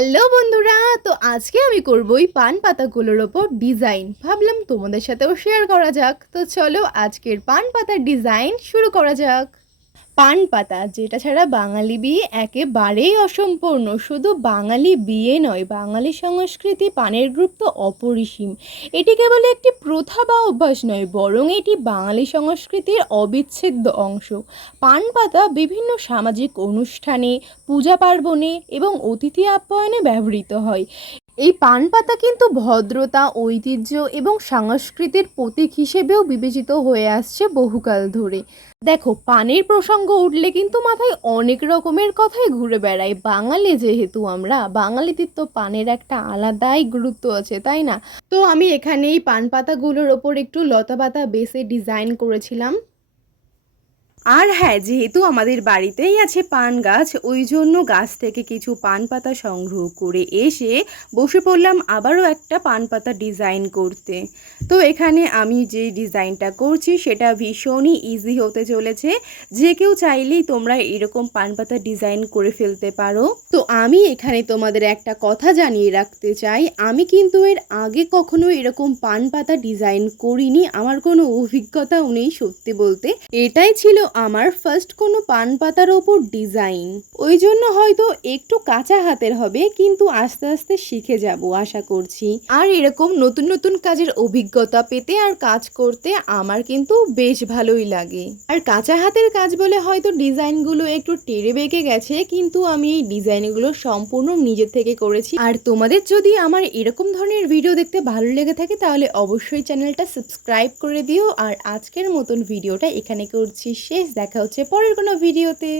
Hello বন্ধুরা, তো আজকে আমি করব এই পান পাতাগুলোর ওপর ডিজাইন। ভাবলাম তোমাদের সাথেও শেয়ার করা যাক। তো চলো আজকের পান পাতার ডিজাইন শুরু করা যাক। পান পাতা, যেটা ছাড়া বাঙালি বিয়ে একেবারেই অসম্পূর্ণ। শুধু বাঙালি বিয়ে নয়, বাঙালি সংস্কৃতি পানের গুরুত্ব অপরিসীম। এটি কেবল একটি প্রথা বা অভ্যাস নয়, বরং এটি বাঙালি সংস্কৃতির অবিচ্ছেদ্য অংশ। পান পাতা বিভিন্ন সামাজিক অনুষ্ঠানে, পূজা পার্বণে এবং অতিথি আপ্যায়নে ব্যবহৃত হয়। এই পান পাতা কিন্তু ভদ্রতা, ঐতিহ্য এবং সংস্কৃতির প্রতীক হিসেবেও বিবেচিত হয়ে আসছে বহুকাল ধরে। দেখো, পানের প্রসঙ্গ উঠলে কিন্তু মাথায় অনেক রকমের কথাই ঘুরে বেড়ায়। বাঙালি যেহেতু আমরা, বাঙালিদের তো পানের একটা আলাদাই গুরুত্ব আছে, তাই না? তো আমি এখানে এই পান পাতাগুলোর ওপর একটু লতা পাতা বেসে ডিজাইন করেছিলাম। আর হ্যাঁ, যেহেতু আমাদের বাড়িতেই আছে পান গাছ, ওই জন্য গাছ থেকে কিছু পান পাতা সংগ্রহ করে এসে বসে পড়লাম আবারও একটা পান পাতা ডিজাইন করতে। তো এখানে আমি যে ডিজাইনটা করছি সেটা ভীষণই ইজি হতে চলেছে। যে কেউ চাইলেই তোমরা এরকম পান পাতা ডিজাইন করে ফেলতে পারো। তো আমি এখানে তোমাদের একটা কথা জানিয়ে রাখতে চাই, আমি কিন্তু এর আগে কখনো এরকম পান পাতা ডিজাইন করিনি। আমার কোনো অভিজ্ঞতাও নেই সত্যি বলতে। এটাই ছিল আমার ফার্স্ট কোনো পান পাতার ওপর ডিজাইন। ওই জন্য হয়তো একটু কাঁচা হাতের হবে, কিন্তু আস্তে আস্তে শিখে যাব আশা করছি। আর এরকম নতুন নতুন কাজের অভিজ্ঞতা পেতে আর কাজ করতে আমার কিন্তু বেশ ভালোই লাগে। আর কাঁচা হাতের কাজ বলে হয়তো ডিজাইনগুলো একটু টেড়ে বেঁকে গেছে, কিন্তু আমি এই ডিজাইনগুলো সম্পূর্ণ নিজের থেকে করেছি। আর তোমাদের যদি আমার এরকম ধরনের ভিডিও দেখতে ভালো লেগে থাকে তাহলে অবশ্যই চ্যানেলটা সাবস্ক্রাইব করে দিও। আর আজকের মতন ভিডিওটা এখানে করছি শেষ। দেখা হচ্ছে পরের কোনো ভিডিওতে।